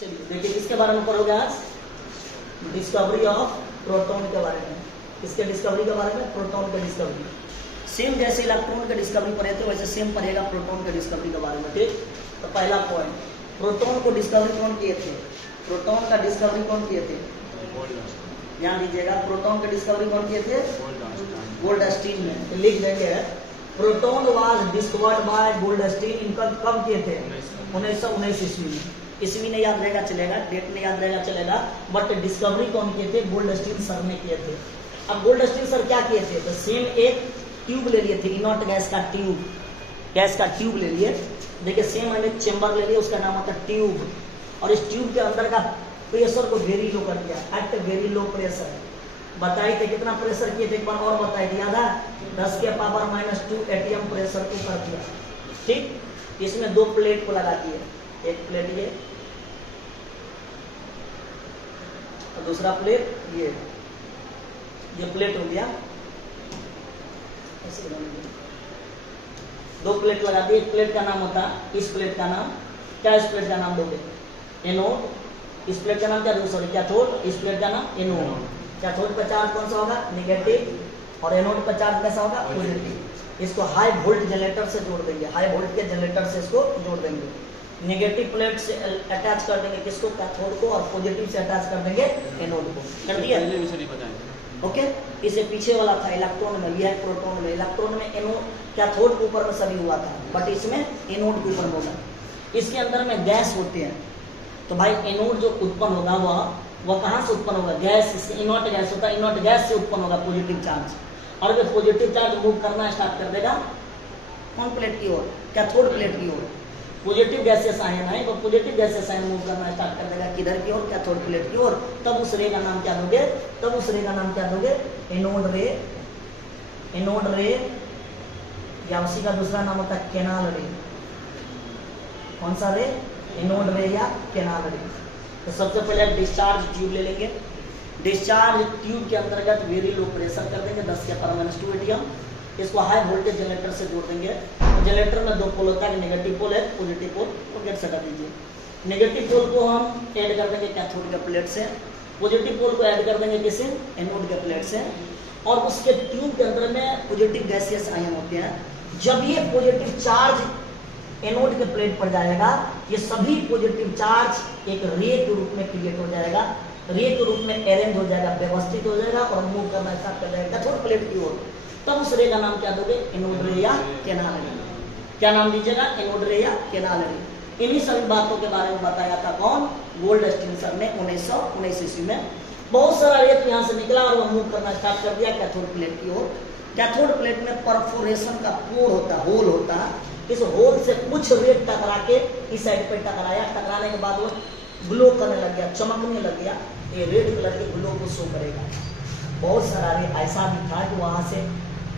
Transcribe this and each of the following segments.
चलिए देखिए किसके बारे में पढ़ोगे आज, डिस्कवरी ऑफ प्रोटॉन के बारे में। किसके डिस्कवरी के बारे में, प्रोटॉन के डिस्कवरी। सेम जैसे इलेक्ट्रॉन के डिस्कवरी पढ़े थे वैसे सेम पढ़ेगा प्रोटॉन के डिस्कवरी के बारे में, ठीक। तो पहला पॉइंट, प्रोटॉन को डिस्कवरी कौन किए थे, प्रोटॉन का डिस्कवरी कौन किए थे, ध्यान दीजिएगा, प्रोटॉन के डिस्कवरी कौन किए थे, गोल्डस्टीन में। तो लिख देंगे proton was discovered by Goldstein. इनका कब किए थे, 1919 ईस्वी में। ईस्वी नहीं याद रहेगा चलेगा, डेट नहीं याद रहेगा चलेगा, बट डिस्कवरी कौन किए थे, गोल्डस्टीन सर ने किए थे। अब गोल्डस्टीन सर क्या किए थे, तो सेम एक ट्यूब ले लिए थे, इनॉट गैस का ट्यूब, गैस का ट्यूब ले लिए। देखिए सेम मैंने चेंबर ले लिया, उसका नाम होता है ट्यूब, और इस ट्यूब के अंदर का प्रेशर को वेरी लो कर दिया, एट वेरी लो प्रेशर। बताए थे कितना प्रेशर किए थे, एक बार और बताए थे, याद है, 10 के पावर -2 एटीएम प्रेशर को कर दिया, ठीक। इसमें 2 प्लेट को लगा दिए, एक प्लेट और दूसरा प्लेट ये प्लेट हो गया, ऐसे 2 प्लेट लगा दिए। एक प्लेट का नाम होता है, इस प्लेट का नाम क्या, इस प्लेट का नाम दोगे एनोड, इस प्लेट का नाम क्या दोगे, सॉरी कैथोड, इस प्लेट का नाम एनोड। कैथोड का चार्ज कौन सा होगा, नेगेटिव, और एनोड का चार्ज कैसा होगा, पॉजिटिव। इसको हाई वोल्ट जनरेटर से जोड़ देंगे, हाई वोल्ट के जनरेटर से इसको जोड़ देंगे। नेगेटिव प्लेट से अटैच कर देंगे किसको, कैथोड को, और पॉजिटिव से अटैच कर देंगे एनोड को। कर दिया, ओके। इसे पीछे वाला था इलेक्ट्रॉन में, यह है प्रोटॉन में। इलेक्ट्रॉन में एनोड कैथोड के ऊपर में सभी हुआ था, बट इसमें एनोड के ऊपर होगा। इसके अंदर में गैस होते हैं, तो भाई एनोड जो उत्पन्न होगा वह कहाँ से उत्पन्न होगा, गैस, इसके इनॉट गैस होता है, इनॉट गैस से उत्पन्न होगा पॉजिटिव चार्ज। और जब पॉजिटिव चार्ज मूव करना स्टार्ट कर देगा कौन प्लेट की ओर, कैथोड प्लेट की ओर। पॉजिटिव गैसेस आयन है, वो पॉजिटिव गैसेस आयन मूव करना स्टार्ट कर देगा किधर की ओर, कैथोड प्लेट की ओर। तब उस रे का नाम क्या दोगे, तब उस रे का नाम क्या दोगे, एनोड रे। एनोड रे या उसी का दूसरा नाम होता है कैनाल रे। कौन सा रे, एनोड रे या कैनाल रे। तो सबसे पहले डिस्चार्ज ट्यूब ले लेंगे, डिस्चार्ज ट्यूब के अंतर्गत वेरी लो प्रेशर कर देंगे, 10 के पावर -2 एटीएम। इसको हाई वोल्टेज जनरेटर से जोड़ देंगे। जनरेटर में 2 पोल होता है, नेगेटिव पोल है, पॉजिटिव पोल, और गेट सटा दीजिए। नेगेटिव पोल को हम ऐड कर देंगे कैथोड के प्लेट से, पॉजिटिव पोल को ऐड कर देंगे किसे, एनोड के प्लेट से। और उसके ट्यूब के अंदर में पॉजिटिव गैसियस आयन होते हैं। जब ये पॉजिटिव चार्ज एनोड के प्लेट पर जाएगा, ये सभी पॉजिटिव चार्ज एक रे के रूप में क्रिएट हो जाएगा, रे के रूप में अरेंज हो जाएगा, व्यवस्थित हो जाएगा, और मूव करना स्टार्ट कर जाएगा कैथोड प्लेट की ओर। तब उस रे का नाम क्या दोगे, एनोड रे या कैनाल रे। क्या नाम दीजिएगा, एनोड रे या कैनाल रे। इन्हीं सभी बातों के बारे में बताया था कौन, गोल्डस्टीन सर ने 1919 ईस्वी में। बहुत सारा रेत यहाँ से निकला और वह मूव करना स्टार्ट कर दिया कैथोड प्लेट की ओर। कैथोड प्लेट में परफोरेशन का पोर होता, होल होता। इस होल से कुछ रेत टकरा के इस साइड पे टकराया, टकराने के बाद वो ग्लो करने लग गया, चमकने लग गया, ये रेड कलर के ग्लो को शो करेगा। बहुत सारा रेत ऐसा भी था कि वहां से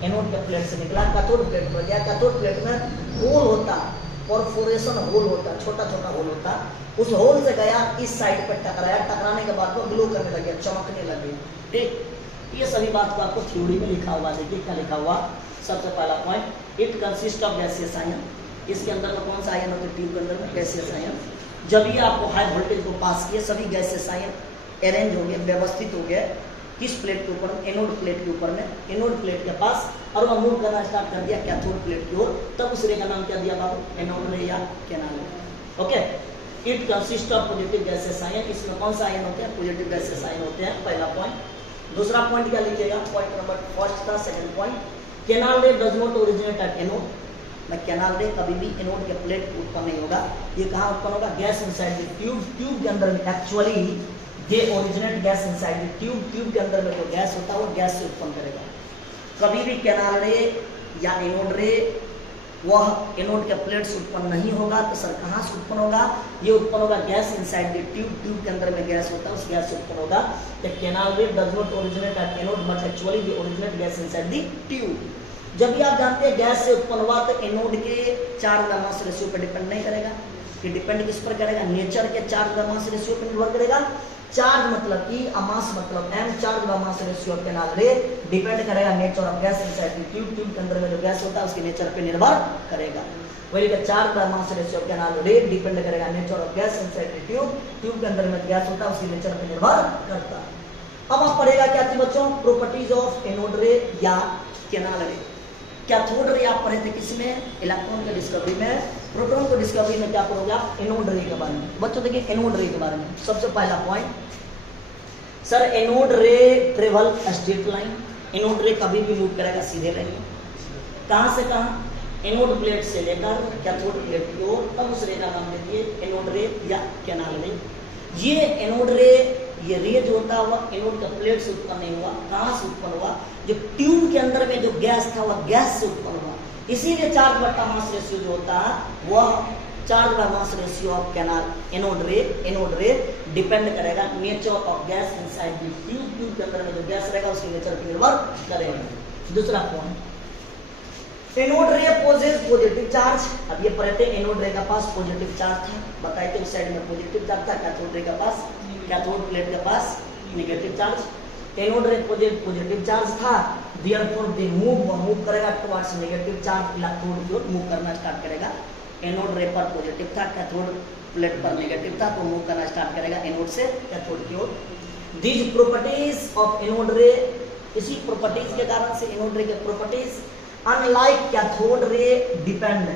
एनोड के प्लेट से निकला, कैथोड प्लेट पर गया। कैथोड प्लेट में होल होता, परफोरेशन होल होता, छोटा छोटा होल होता। उस होल से गया, इस साइड पर टकराया, टकराने के बाद वो ग्लो करने लग गया, चमकने लग गया, ठीक। ये सभी बात को आपको थ्योरी में लिखा हुआ, देखिए क्या लिखा हुआ। सबसे पहला point, it consist of gaseous ion. इसके अंदर में कौन सा आयन होता है, ट्यूब के अंदर में गैसियस आयन। जब ये आपको हाई वोल्टेज को पास किए, सभी गैसियस आयन अरेंज हो गए, व्यवस्थित हो गए किस प्लेट के ऊपर, एनोड प्लेट के ऊपर में, एनोड प्लेट के पास, और वह मूव करना स्टार्ट कर दिया कैथोड प्लेट की ओर। तब उस रे का नाम क्या दिया बाबू, एनोड रे या कैनाल रे, okay. It consist of positive gases ion. इसमें कौन सा आयन होते हैं, पॉजिटिव गैसेस आयन होते हैं, पहला पॉइंट। दूसरा पॉइंट क्या लीजिएगा, पॉइंट नंबर फर्स्ट था, सेकंड पॉइंट, कैनाल रे does not originate at anode. Canal रे कभी भी एनोड के प्लेट उत्पन्न नहीं होगा। ये कहाँ उत्पन्न होगा, gas inside the tube, tube के अंदर में। एक्चुअली ये originate gas inside the tube, tube के अंदर में जो गैस होता है वो गैस से उत्पन्न करेगा। कभी भी कैनाल रे या एनोड रे वह एनोड के प्लेट से उत्पन्न नहीं होगा। तो सर कहाँ से उत्पन्न होगा, ये उत्पन्न होगा gas inside the tube, tube के अंदर में गैस होता है, उस गैस से उत्पन्न होगा। तो कैनाल रे does not originate at anode but actually the originate gas inside the tube. जब भी आप जानते हैं गैस से उत्पन्न हुआ, तो एनोड के चार्ज का मास रेशियो पर डिपेंड नहीं करेगा। कि डिपेंड किस पर करेगा, नेचर के चार्ज का मास रेशियो पर निर्भर करेगा। चार्ज मतलब ई, मास मतलब एम, चार्ज का मास रेशियो ऑफ कैनाल रे डिपेंड करेगा nature of gas inside the tube, tube के अंदर में जो गैस होता है उसके नेचर पे निर्भर करेगा। वही का charge by mass ratio of canal ray depend करेगा nature of gas inside the tube, tube के अंदर में गैस होता है उसके नेचर पर निर्भर करता है। अब आप पढ़ेगा क्या थी बच्चों, प्रोपर्टीज ऑफ एनोड रे या कैनाल रे। कैथोड रे आप पढ़े थे किसमें, इलेक्ट्रॉन के डिस्कवरी में, प्रोटॉन को डिस्कवरी में क्या पढ़ोगे आप, एनोड रे के बारे में। बच्चों देखिए एनोड रे के बारे में सबसे पहला पॉइंट, सर एनोड रे ट्रेवल स्ट्रेट लाइन, एनोड रे कभी भी मूव करेगा सीधे लाइन में, कहां से कहां, एनोड प्लेट से लेकर कैथोड प्लेट की ओर, तब उस रे का नाम दे दिए एनोड रे या कैनाल रे। ये एनोड रे, ये रे जो होता हुआ एनोड का प्लेट से उत्पन्न नहीं हुआ, कहां से उत्पन्न हुआ, जो ट्यूब के अंदर में जो गैस था वह गैस से उत्पन्न हुआ। इसीलिए चार्ज बट्टा मास रेशियो जो होता है वह charge by mass ratio of canal anode रे डिपेंड करेगा nature of gas inside the tube, tube के अंदर में जो गैस रहेगा उसके नेचर पर निर्भर करेगा। दूसरा पॉइंट, एनोड रे पोजेस पॉजिटिव चार्ज। अब ये पढ़ते हैं एनोड रे का पास पॉजिटिव चार्ज था, बताए थे उस साइड में पॉजिटिव चार्ज था, कैथोड रे का पास, कैथोड प्लेट के पास नेगेटिव चार्ज। एनोड रे पॉजिटिव चार्ज था, देयरफॉर दे मूव करेगा टुवर्ड्स नेगेटिव चार्ज, इलेक्ट्रोड की ओर मूव करना स्टार्ट करेगा। एनोड रे पर पॉजिटिव था, कैथोड प्लेट पर नेगेटिव था, तो मूव करना स्टार्ट करेगा एनोड से कैथोड की ओर। These properties of anode ray, इसी प्रॉपर्टीज के कारण से एनोड रे के properties unlike cathode ray depend,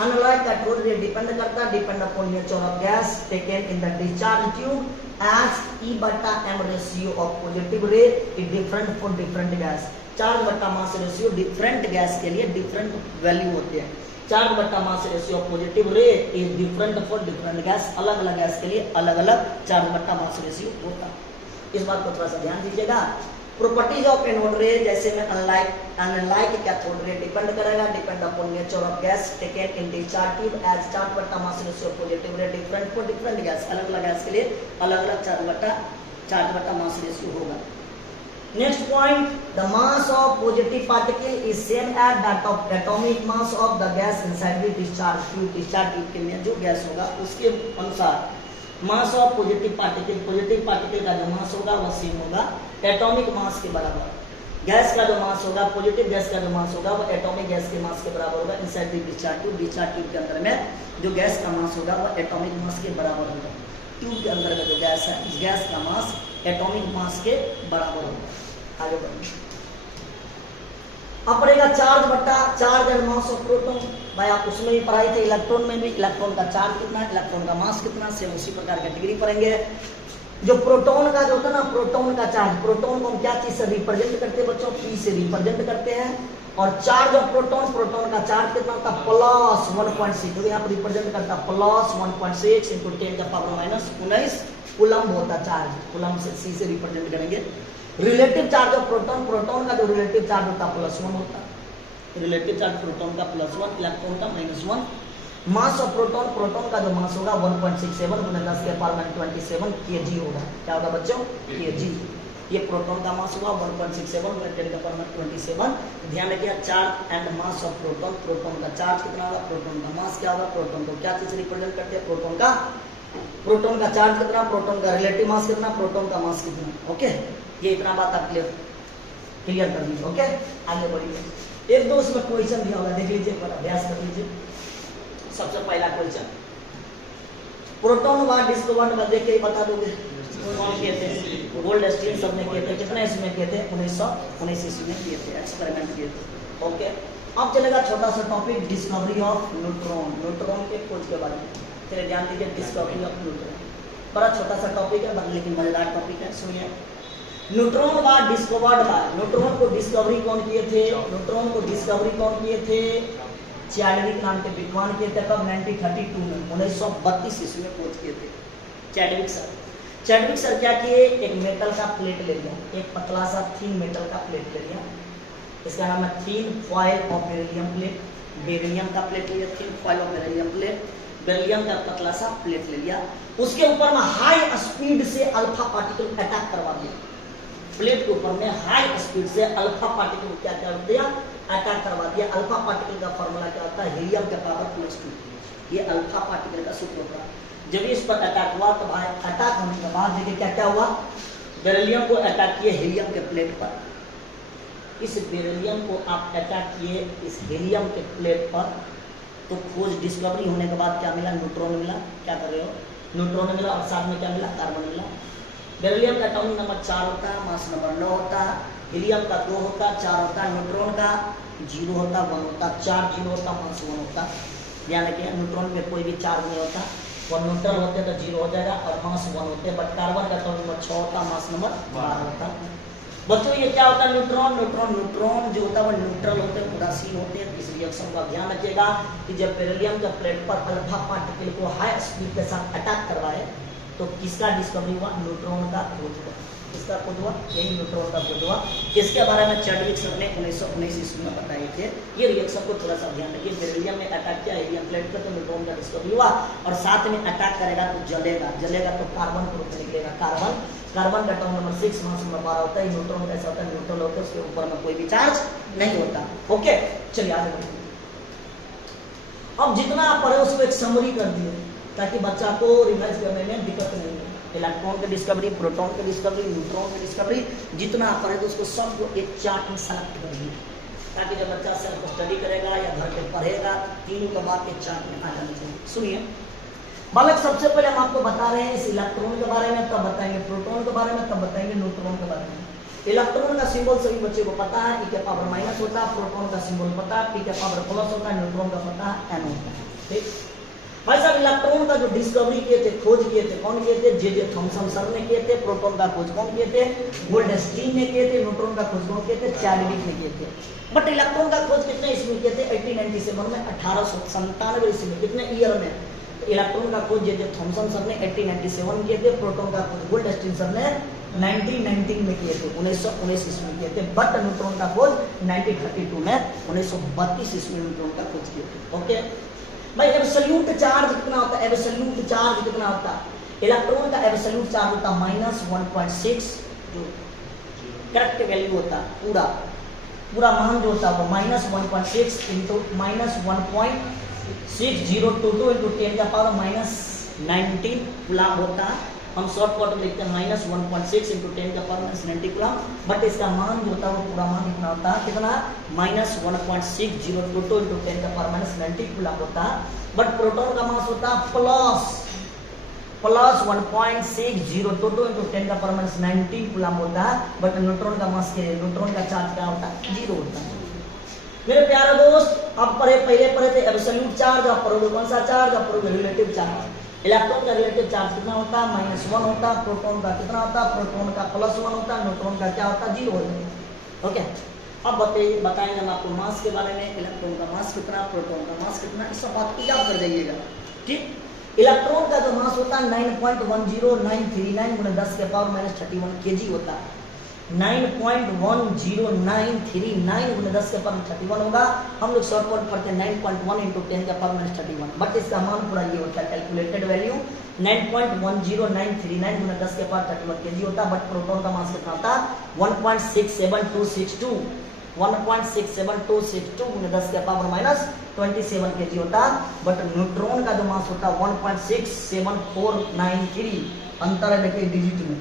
unlike cathode ray depend करता, depend upon nature of gas taken in the discharge tube as E बटा M ratio of positive ray is different for different gas. Charge बटा mass ratio different gas के लिए different value होते हैं। Charge बटा mass ratio of positive ray is different for different gas, अलग अलग gas के लिए अलग अलग चार्ज बटा मास रेशियो होता है। इस बात को थोड़ा सा ध्यान दीजिएगा। प्रॉपर्टीज ऑफ एनोड रे जैसे में अनलाइक कैथोड रे डिपेंड करेगा, depend upon nature of gas taken in discharge tube as charge बटा mass ratio of positive ray different for different gas, अलग अलग गैस के लिए अलग अलग चार्ज बटा मास रेशियो होगा। Next point, the mass of positive particle is same as that of atomic mass of the gas inside the discharge tube, discharge tube के में जो गैस होगा उसके अनुसार मास ऑफ पॉजिटिव पार्टिकल का जो मास होगा वह सेम होगा एटॉमिक मास के बराबर। गैस का जो मास होगा, पॉजिटिव गैस का जो मास होगा वह एटॉमिक गैस के मास के बराबर होगा इनसाइड द डिस्चार्ज ट्यूब के अंदर में जो गैस का मास होगा वह एटॉमिक मास के बराबर होगा। ट्यूब के अंदर का जो गैस है उस गैस का मास एटॉमिक मास के बराबर होगा। आगे बढ़िए, अब पड़ेगा charge and mass of proton. भाई आप उसमें भी पढ़ाई थे, इलेक्ट्रॉन में भी, इलेक्ट्रॉन का चार्ज कितना है, इलेक्ट्रॉन का मास कितना, सेम उसी प्रकार का डिग्री पढ़ेंगे। जो प्रोटॉन का जो होता है ना, प्रोटॉन का चार्ज, प्रोटॉन को हम क्या चीज से रिप्रेजेंट करते हैं बच्चों, पी से रिप्रेजेंट करते हैं। और चार्ज ऑफ प्रोटॉन का चार्ज कितना होता है, प्लस 1.6, जो यहाँ पर रिप्रेजेंट करता है प्लस 1.6 इंटू 10 का पावर माइनस 19 कूलम्ब होता है चार्ज, कूलम्ब से सी से रिप्रेजेंट करेंगे। रिलेटिव चार्ज ऑफ प्रोटॉन का जो रिलेटिव चार्ज होता है प्लस 1 होता है, रिलेटिव चार्ज प्रोटॉन का प्लस 1, इलेक्ट्रॉन का -1। मास ऑफ प्रोटॉन का जो मास होगा 1.67 गुना 10 के पावर में 27 kg होगा। क्या होगा बच्चों, kg। ये प्रोटॉन का मास होगा 1.67 गुना 10 के पावर में 27। ध्यान रखिए, charge and mass of proton का चार्ज कितना होगा, प्रोटॉन का मास क्या होगा, प्रोटॉन को क्या चीज रिप्रेजेंट करते हैं, प्रोटॉन का चार्ज कितना, प्रोटॉन का रिलेटिव मास कितना, प्रोटॉन का मास कितना। ओके, ये इतना बात आप क्लियर कर लीजिए। ओके, आगे बढ़िए। एक दो उसमें क्वेश्चन दिया होगा, देख लीजिए, पर अभ्यास कर लीजिए। सबसे पहला क्वेश्चन, प्रोटॉन व डिस्कवर्ड में देख के बता दोगे कौन किए थे, गोल्डस्टीन सब ने किए थे। कितने इसमें किए थे, 1919 ईस्वी में किए थे, एक्सपेरिमेंट किए थे। ओके, अब चलेगा छोटा सा टॉपिक, डिस्कवरी ऑफ न्यूट्रॉन के खोज के बारे में। चलिए ध्यान दीजिए, डिस्कवरी ऑफ न्यूट्रॉन बड़ा छोटा सा टॉपिक है लेकिन मजेदार टॉपिक है, सुनिए। न्यूट्रॉन व डिस्कवर्ड बाय, न्यूट्रॉन को डिस्कवरी कौन किए थे, न्यूट्रॉन को डिस्कवरी कौन किए थे, चैडविक नाम के विद्वान किए थे। कब, 1932 में, 1932 ईस्वी में खोज किए थे चैडविक सर क्या किए, एक मेटल का प्लेट ले लिया, एक पतला सा थीन मेटल का प्लेट ले लिया, इसका नाम है thin foil of beryllium plate, beryllium का प्लेट ले लिया, thin foil of beryllium plate, beryllium का पतला सा प्लेट ले लिया, उसके ऊपर में हाई स्पीड से अल्फा पार्टिकल अटैक करवा दिया। प्लेट के ऊपर में हाई स्पीड से अल्फा पार्टिकल क्या कर दिया, अटैक करवा दिया। अल्फा पार्टिकल का फॉर्मूला क्या होता है, हीलियम के पावर +2। ये अल्फा पार्टिकल का सूत्र होता है। जब इस पर अटैक हुआ तो भाई अटैक होने के बाद देखिए क्या क्या हुआ, बेरिलियम को अटैक किए हीलियम के प्लेट पर। इस बेरिलियम को आप अटैक किए इस हीलियम के प्लेट पर, तो खोज डिस्कवरी होने के बाद क्या मिला, न्यूट्रॉन मिला, क्या कर रहे हो, न्यूट्रॉन मिला, और साथ में क्या मिला, कार्बन मिला। बेरिलियम का एटॉमिक नंबर 4 होता है, मास नंबर 9 होता है, हीलियम का 2 होता है, 4 होता है, न्यूट्रॉन का 0 होता, 1 होता, 4 0 होता, मास 1 होता। ध्यान रखिए, न्यूट्रॉन पे कोई भी चार्ज नहीं होता, और न्यूट्रल होते तो 0 हो जाएगा और मास 1 होते, बट कार्बन का एटॉमिक नंबर 6 होता, मास नंबर 12 होता। बच्चों ये क्या होता है, न्यूट्रॉन, न्यूट्रॉन जो होता है वो न्यूट्रल होते हैं, उदासीन होते हैं। इस रिएक्शन का ध्यान रखिएगा कि जब बेरिलियम के प्लेट पर अल्फा पार्टिकल को हाई स्पीड के साथ अटैक करवाए तो किसका डिस्कवरी हुआ, न्यूट्रॉन का खोज हुआ। किसका खोज हुआ, यही न्यूट्रॉन का खोज हुआ। इसके बारे में चैडविक सर ने 1919 ईस्वी में बताए थे। ये रिएक्शन को थोड़ा सा ध्यान रखिए, बेरिलियम में अटैक किया हीलियम प्लेट पर तो न्यूट्रॉन का डिस्कवरी हुआ, और साथ में अटैक करेगा तो जलेगा तो कार्बन के रूप में निकलेगा, कार्बन का एटॉमिक नंबर 6, मास नंबर 12 होता है। न्यूट्रॉन कैसा होता है, न्यूट्रल होता है, उसके ऊपर में कोई भी चार्ज नहीं होता। ओके, चलिए आगे बढ़ते हैं। अब जितना आप पढ़े उसको एक समरी कर दिए ताकि बच्चा को रिवाइज करने में दिक्कत नहीं हो। इलेक्ट्रॉन की डिस्कवरी, प्रोटॉन की डिस्कवरी, न्यूट्रॉन की डिस्कवरी, जितना आप पढ़े तो उसको सबको एक चार्ट में सेलेक्ट कर दिए ताकि जब बच्चा सेल्फ स्टडी करेगा या घर पे पढ़ेगा, तीनों का बात एक चार्ट में आ जाना चाहिए। सुनिए बालक, सबसे पहले हम आपको बता रहे हैं इस इलेक्ट्रॉन के बारे में, तब बताएंगे प्रोटॉन के बारे में, तब बताएंगे न्यूट्रॉन के बारे में। इलेक्ट्रॉन का सिंबल सभी बच्चे को पता है, ई के पावर माइनस होता है, प्रोटॉन का सिंबल पता है, पी के पावर प्लस होता है, न्यूट्रॉन का पता है, एन होता है। ठीक भाई साहब, इलेक्ट्रॉन का जो डिस्कवरी किए थे, खोज किए थे, कौन किए थे, जे थॉमसन सर ने किए थे। प्रोटॉन का खोज कौन किए थे, गोल्डस्टीन ने किए थे। न्यूट्रॉन का खोज कौन किए थे, चैडविक ने किए थे। बट इलेक्ट्रॉन का खोज कितने ईस्वी में किए थे, 1897 में, 1897 ईस्वी में। कितने ईयर में, इलेक्ट्रॉन का खोज जे थॉमसन सर ने 1897 में किए थे। प्रोटॉन का खोज गोल्डस्टीन सर ने 1919 में किए थे, 1919 ईस्वी में किए थे। बट न्यूट्रॉन का खोज 1932 में, 1932 ईस्वी में न्यूट्रॉन का खोज किए थे। ओके भाई, एब्सोल्यूट चार्ज कितना होता है, एब्सोल्यूट चार्ज कितना होता है, इलेक्ट्रॉन का एब्सोल्यूट चार्ज होता है -1.6, जो करेक्ट वैल्यू होता है, पूरा मान जो होता है वो -1.6 इंटू -1.6022 इंटू 10 का पावर -19 कूलम होता है। हम शॉर्टकट में लिखते हैं -1.6 इंटू 10 का पावर -90 कूलम। बट इसका मान जो होता है वो पूरा मान कितना होता है, कितना -1.6022 इंटू 10 का पावर -90 कूलम होता है। बट प्रोटॉन का मास होता है प्लस 1.6022 इंटू 10 का पावर -90 कूलम होता है। बट न्यूट्रॉन का मास, न्यूट्रॉन का चार्ज क्या होता है, 0 होता है। मेरे प्यारे दोस्त, अब पहले पढ़े थे एब्सोल्यूट चार्ज, अब पढ़ोगे कौन सा चार्ज, अब पढ़ोगे रिलेटिव चार्ज। इलेक्ट्रॉन का रिलेटिव चार्ज कितना होता है, -1 होता है। प्रोटॉन का कितना होता है, प्रोटॉन का +1 होता है। न्यूट्रॉन का क्या होता है, 0 होता है। ओके, अब बताएंगे हम आपको मास के बारे में, इलेक्ट्रॉन का मास कितना, प्रोटॉन का मास कितना, इस सब बात को याद कर जाइएगा। ठीक, इलेक्ट्रॉन का जो मास होता है 9.10939 × 10 के पावर -31 kg होता है। 9.10939 × 10 के पावर 31 होगा। हम लोग शॉर्टकट पढ़ते हैं 9.1 इंटू 10 के पावर -31। बट इसका मान पूरा ये होता है, कैलकुलेटेड वैल्यू 9.10939 × 10 के पावर 31 kg होता है। बट प्रोटॉन का मास कितना होता है, 1.67262 × 10 के पावर -27 kg होता है। बट न्यूट्रॉन का जो मास होता है 1.67493, अंतर है देखिए डिजिट में।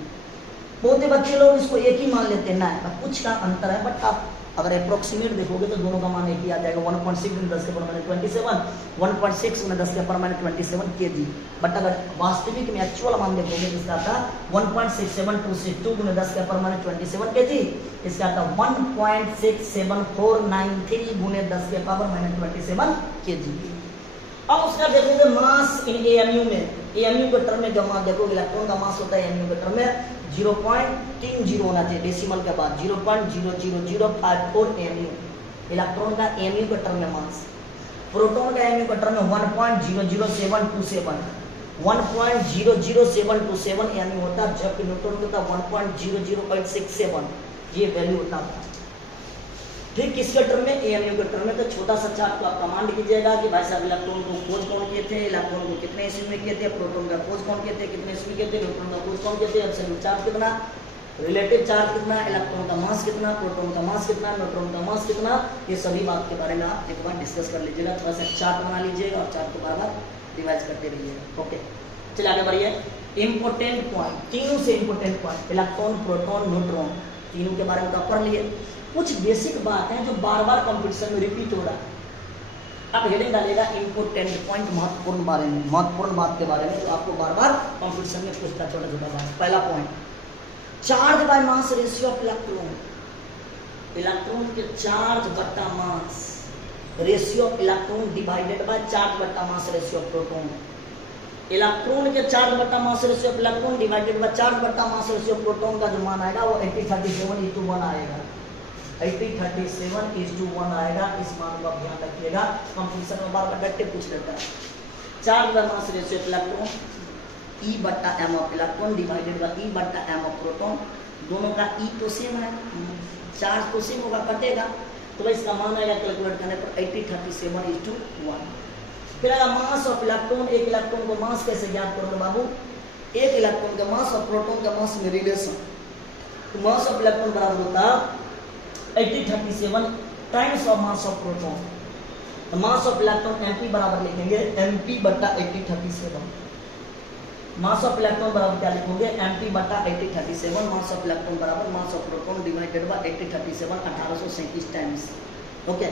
बहुत ही बच्चे लोग इसको एक ही मान लेते हैं ना, कुछ का अंतर है। बट आप अगर अप्रोक्सीमेट देखोगे तो दोनों का मान एक ही आ जाएगा, 1.6 × 10 के पावर -27, 1.6 × 10 के पावर -27 kg। बट अगर वास्तविक में एक्चुअल मान देखोगे तो इसका था 1.67262 × 10 के पावर -27 kg। इसका था 1.679493 × 10 के पावर -27 kg। अब उसका देखोगे मास इन एएमयू में, एएमयू के टर्म में जो मास देखोगे, इलेक्ट्रॉन का मास होता है एएमयू के टर्म में 0.30 होना चाहिए, डेसिमल के बाद 0.00054 एएमयू इलेक्ट्रॉन का एएमयू के टर्म में मास। प्रोटॉन का एएमयू के टर्म में 1.00727 1.00727 एएमयू होता है, जबकि न्यूट्रॉन का 1.00567 ये वैल्यू होता है। ठीक, किसके टर्म में, एएमयू के टर्म में। तो छोटा सा चार्ट को आप कमांड कीजिएगा कि भाई साहब इलेक्ट्रॉन को खोज कौन किए थे, इलेक्ट्रॉन को कितने ईस्वी में किए थे, प्रोटॉन का खोज कौन किए थे, कितने ईस्वी किए थे, न्यूट्रॉन का खोज कौन किए थे, एब्सोल्यूट चार्ज कितना, रिलेटिव चार्ज कितना, इलेक्ट्रॉन का मास कितना, प्रोटॉन का मास कितना, न्यूट्रॉन का मास कितना। ये सभी बात के बारे में आप एक बार डिस्कस कर लीजिएगा, थोड़ा सा चार्ट बना लीजिएगा और चार्ट को बार बार रिवाइज करते रहिएगा। ओके, चलिए आगे बढ़िए। इंपोर्टेंट पॉइंट, तीनों से important point, electron, proton, neutron, तीनों के बारे में आप पढ़ लिए। कुछ बेसिक बात है जो बार बार कंपटीशन में रिपीट हो रहा है। अब हेडिंग डालेगा इम्पोर्टेंट पॉइंट, महत्वपूर्ण बात के बारे में जो आपको बार बार कॉम्पिटिशन में पूछता छोटा छोटा बात। पहला point, charge by mass ratio of electron, electron के चार्ज बट्टा mass ratio of electron divided by charge बट्टा mass ratio of proton. Electron के चार्ज बट्टा mass ratio of electron divided by charge बट्टा मास रेशियो ऑफ प्रोटॉन का जो मान आएगा वो 8037:1 आएगा। 8037:1 आएगा। इस मान को आप ध्यान रखिएगा, कंपटीशन में बार बार डट के पूछ लेता है। Charge by mass ratio of electron E बट्टा m of electron divided bye E बट्टा m ऑफ प्रोटॉन, दोनों का E तो सेम है, चार्ज तो सेम होगा, कटेगा, तो इसका मान आएगा कैलकुलेट करने पर 8037:1। फिर आएगा मास ऑफ इलेक्ट्रॉन, एक इलेक्ट्रॉन को मास कैसे ज्ञात करोगे बाबू, एक इलेक्ट्रॉन का मास और प्रोटॉन का मास में रिलेशन, तो मास ऑफ इलेक्ट्रॉन बराबर होता 8037 times of mass of proton. तो मास ऑफ इलेक्ट्रॉन mp बराबर लिखेंगे mp बट्टा 8037। मास ऑफ इलेक्ट्रॉन बराबर क्या लिखोगे, mp बट्टा 8037। मास ऑफ इलेक्ट्रॉन बराबर mass of proton divided by 8037 1837 times. Okay,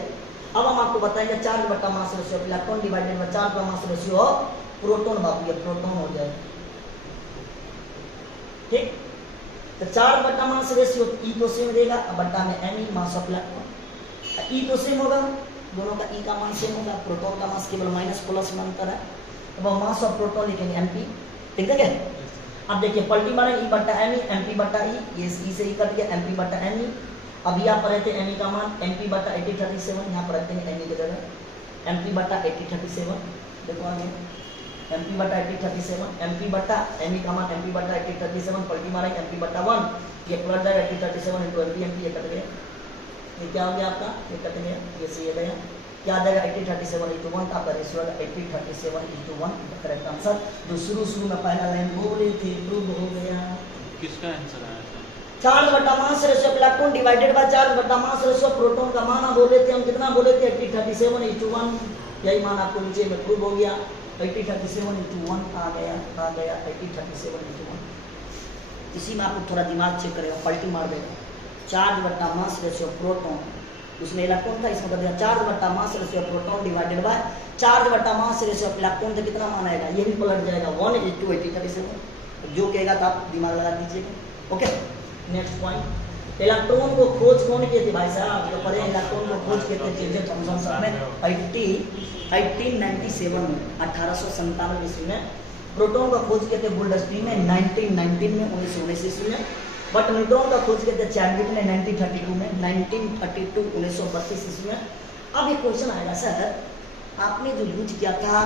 अब हम आपको बताएंगे चार्ज बट्टा mass ratio of electron divided by charge बट्टा मास रेशियो ऑफ प्रोटॉन। बाबू ये प्रोटॉन हो जाए, ठीक। तो चार्ज बट्टा मास रेशियो E तो सेम देगा, बट्टा में me mass of electron, E तो सेम होगा, दोनों का E का मान सेम होगा, प्रोटॉन का मास केवल माइनस प्लस में अंतर है। अब हम मास ऑफ प्रोटॉन लिखेंगे mp, ठीक है क्या। अब देखिए पलटी मारेंगे E बट्टा me, mp बट्टा E, ये E से E कट गया, mp बट्टा me। अब यहाँ पर रहते me का मान mp बट्टा 8037, यहाँ पर रहते हैं me की जगह mp बट्टा 8037, देखो आगे mp बट्टा 8037, mp बट्टा me का मान mp बट्टा 8037, पलटी मारेंगे mp बट्टा 1, ये प्लस जाएगा 8037 इंटू mp, ये कट गया, ये क्या हो गया आपका, ये कट गया, ये से ये गया, क्या आ जाएगा 8037:1 का आपका रेशियो आएगा 8037:1, करेक्ट आंसर। जो शुरू में पहला लाइन बोले थे प्रूव हो गया। किसका आंसर आया था? चार्ज बट्टा mass ratio of electron divided by charge बट्टा मास रेशियो ऑफ प्रोटॉन का मान बोले थे हम, कितना बोले थे 8037:1, यही मान आपको नीचे में प्रूव हो गया, 8037:1 आ गया 8037:1। इसी में आपको थोड़ा दिमाग चेक करेगा, पलटी मार देगा। चार्ज बट्टा मास रेशियो ऑफ प्रोटॉन, उसमें इलेक्ट्रॉन था, इसमें कर दिया चार्ज बट्टा mass ratio of proton divided by charge बट्टा मास रेशियो ऑफ इलेक्ट्रॉन, तो कितना मान आएगा, ये भी पलट जाएगा 1:8037। जो कहेगा तो आप दिमाग लगा दीजिएगा। ओके, नेक्स्ट पॉइंट, इलेक्ट्रॉन को खोज कौन किए थे भाई साहब, तो पढ़े इलेक्ट्रॉन को खोज किए थे जे.जे. थॉमसन में 1897 में, 1897 ईस्वी में। प्रोटॉन का खोज किए थे गोल्डस्टीन ने 1919 में, 1919 ईस्वी में। बट न्यूट्रॉन का खोज किए थे चैडविक ने 1932 में, 1932 1932 ईस्वी में। अब ये क्वेश्चन आएगा सर आपने जो यूज किया था